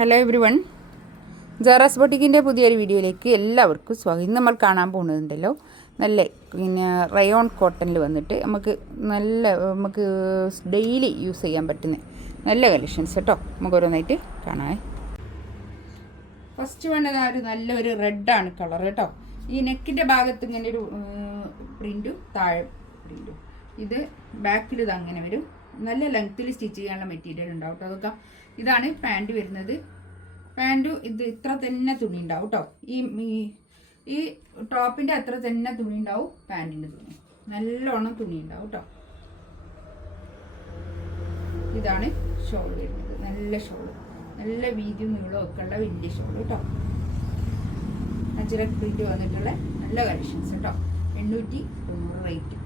Hello every one, ജാറാസ് ബൊട്ടിക്കിൻ്റെ പുതിയൊരു വീഡിയോയിലേക്ക് എല്ലാവർക്കും സ്വാഗതം. ഇന്ന് നമ്മൾ കാണാൻ പോകുന്നതുണ്ടല്ലോ നല്ല റയോൺ കോട്ടണിൽ വന്നിട്ട് നമുക്ക് ഡെയിലി യൂസ് ചെയ്യാൻ പറ്റുന്ന നല്ല കളക്ഷൻസ് കേട്ടോ. നമുക്ക് ഓരോന്നായിട്ട് കാണാമേ. ഫസ്റ്റ് വേണ്ടത് ഒരു നല്ലൊരു റെഡാണ് കളർ കേട്ടോ. ഈ നെക്കിൻ്റെ ഭാഗത്ത് ഇങ്ങനെ ഒരു പ്രിൻറ്റും താഴെ പ്രിൻറ്റും, ഇത് ബാക്കിൽ ഇത് അങ്ങനെ വരും. നല്ല ലെങ്ത്തിൽ സ്റ്റിച്ച് ചെയ്യാനുള്ള മെറ്റീരിയൽ ഉണ്ടാവും കേട്ടോ. അതൊക്കെ ഇതാണ് പാൻറ്റ് വരുന്നത്. പാൻറ്റും ഇത് ഇത്ര തന്നെ തുണി ഉണ്ടാവും കേട്ടോ. ഈ ടോപ്പിൻ്റെ അത്ര തന്നെ തുണി ഉണ്ടാവും. പാൻറ്റിൻ്റെ തുണി നല്ലോണം തുണി ഉണ്ടാവും കേട്ടോ. ഇതാണ് ഷോൾ വരുന്നത്. നല്ല ഷോള്, നല്ല വീതിയും നീളവും ഒക്കെ ഉള്ള വലിയ ഷോൾ കേട്ടോ. അജ്രക് പ്രിന്റ് വന്നിട്ടുള്ള നല്ല കളക്ഷൻസ് കേട്ടോ. 890 റേറ്റ്.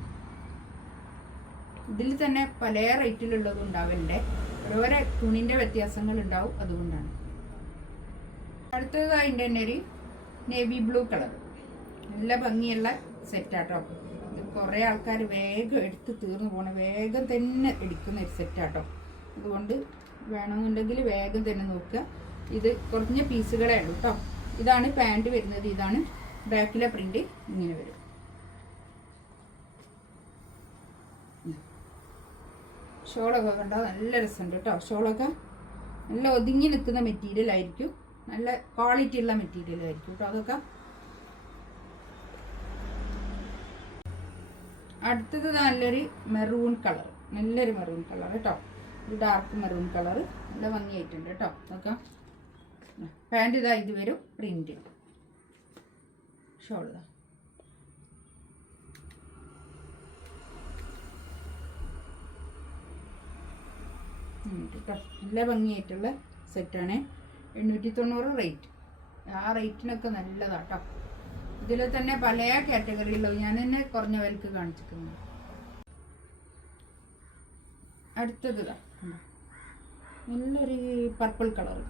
ഇതിൽ തന്നെ പല റേറ്റിലുള്ളതും ഉണ്ടാവലുണ്ട്. ഓരോരോ തുണിൻ്റെ വ്യത്യാസങ്ങൾ ഉണ്ടാവും, അതുകൊണ്ടാണ്. അടുത്തത് അതിൻ്റെ തന്നെ ഒരു നേവി ബ്ലൂ കളർ, നല്ല ഭംഗിയുള്ള സെറ്റാട്ടോ. ഇത് കുറേ ആൾക്കാർ വേഗം എടുത്ത് തീർന്നു പോകണം, വേഗം തന്നെ എടുക്കുന്ന ഒരു സെറ്റാട്ടോ. അതുകൊണ്ട് വേണമെന്നുണ്ടെങ്കിൽ വേഗം തന്നെ നോക്കുക. ഇത് കുറഞ്ഞ പീസുകളേ ഉള്ളൂ കേട്ടോ. ഇതാണ് പാൻറ് വരുന്നത്. ഇതാണ് ബാക്കിലെ പ്രിന്റ്, ഇങ്ങനെ വരും. ഷോളൊക്കെ കണ്ടോ നല്ല രസമുണ്ട് കേട്ടോ. ഷോളൊക്കെ നല്ല ഒതുങ്ങി നിൽക്കുന്ന മെറ്റീരിയൽ ആയിരിക്കും, നല്ല ക്വാളിറ്റി ഉള്ള മെറ്റീരിയൽ ആയിരിക്കും കേട്ടോ. അതൊക്കെ അടുത്തത് നല്ലൊരു മെറൂൺ കളർ, നല്ലൊരു മെറൂൺ കളർ കേട്ടോ. ഒരു ഡാർക്ക് മെറൂൺ കളർ, നല്ല ഭംഗിയായിട്ടുണ്ട് കേട്ടോ. അതൊക്കെ പാൻറ് ഇതാ ഇത് വരും പ്രിന്റ്. ഷോൾ ഇതാ കേട്ടോ. നല്ല ഭംഗിയായിട്ടുള്ള സെറ്റാണ്. 890 റേറ്റ്. ആ റേറ്റിനൊക്കെ നല്ലതാട്ടോ. ഇതിൽ തന്നെ പല കാറ്റഗറിയിലോ ഞാൻ തന്നെ കുറഞ്ഞ വിലക്ക് കാണിച്ചിട്ടുണ്ട്. അടുത്തത് നല്ലൊരു പർപ്പിൾ കളർ,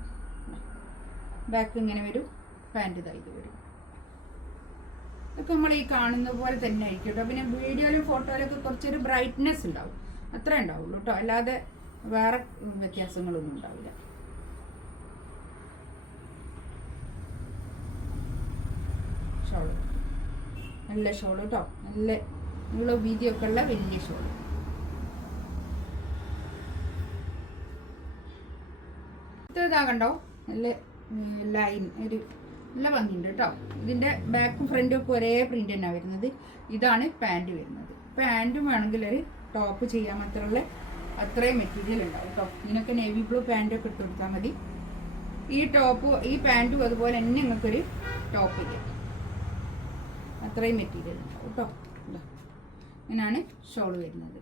ബാക്ക് ഇങ്ങനെ വരും. പാൻറ് ഇതാ ഇത് വരും. ഇതൊക്കെ നമ്മൾ ഈ കാണുന്ന പോലെ തന്നെ ആയിരിക്കും കേട്ടോ. പിന്നെ വീഡിയോയിലും ഫോട്ടോയിലൊക്കെ കുറച്ചൊരു ബ്രൈറ്റ്നെസ് ഉണ്ടാവും, അത്രേ ഉണ്ടാവുള്ളൂ കേട്ടോ. അല്ലാതെ വേറെ വ്യത്യാസങ്ങളൊന്നും ഉണ്ടാവില്ല. ഷോള് നല്ല ഷോള് കേട്ടോ. നല്ല നീള വീതിയൊക്കെ ഉള്ള വലിയ ഷോള്. ഇതാകണ്ടോ നല്ല ലൈൻ, ഒരു നല്ല ഭംഗിയുണ്ട് കേട്ടോ. ഇതിൻ്റെ ബാക്കും ഫ്രണ്ടും ഒക്കെ ഒരേ പ്രിന്റ് തന്നെയാണ് വരുന്നത്. ഇതാണ് പാൻറ് വരുന്നത്. പാൻറ്റും വേണമെങ്കിൽ ഒരു ടോപ്പ് ചെയ്യാൻ മാത്രമുള്ള അത്രയും മെറ്റീരിയൽ ഉണ്ടാവും കേട്ടോ. ഇതിനൊക്കെ നേവി ബ്ലൂ പാൻറ്റൊക്കെ ഇട്ട് കൊടുത്താൽ മതി. ഈ ടോപ്പും ഈ പാൻറ്റും അതുപോലെ തന്നെ നിങ്ങൾക്കൊരു ടോപ്പ് ചെയ്യാം, അത്രയും മെറ്റീരിയൽ ഉണ്ടാവും കേട്ടോ. ഇങ്ങനെയാണ് ഷോൾ വരുന്നത്.